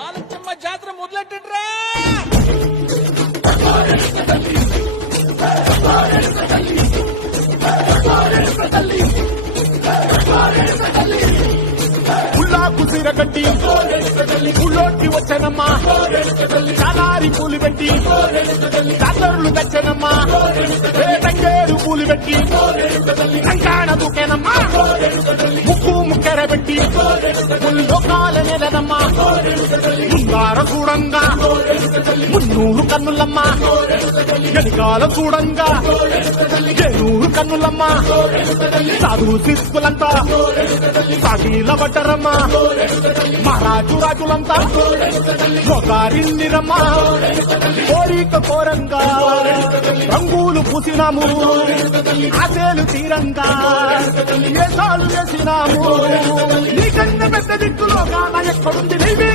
మాలచ్చమ్మ జాతర మొదలెట్టండ్రా. ఉల్లాకు సిరగట్టి ఉళ్ళోకి వచ్చనమ్మా, చాలారి పూలు పెట్టి జాతరలు తెచ్చనమ్మా, తంగేరు పూలు పెట్టి కంకాణ దూకేనమ్మా, ముక్కు ముక్కెర పెట్టి ముల్లోకాల నెలనమ్మా, ముందార చూడంగా మున్నూరు కన్నులమ్మా, వెనకాల చూడంగా ఏనూరు కన్నులమ్మా, సాధు శిస్తులంతా సాగిల బట్టరమ్మా, మహారాజు రాజులంతా మొగారిల్లిరమ్మా, కోరిక కోరంగా రంగులు పూసినాము, ఆశలు తీరంగా ఏసాలు వేసినాము, నీకన్నా పెద్ద దిక్కులో కాన ఎక్కడుంది నీవే.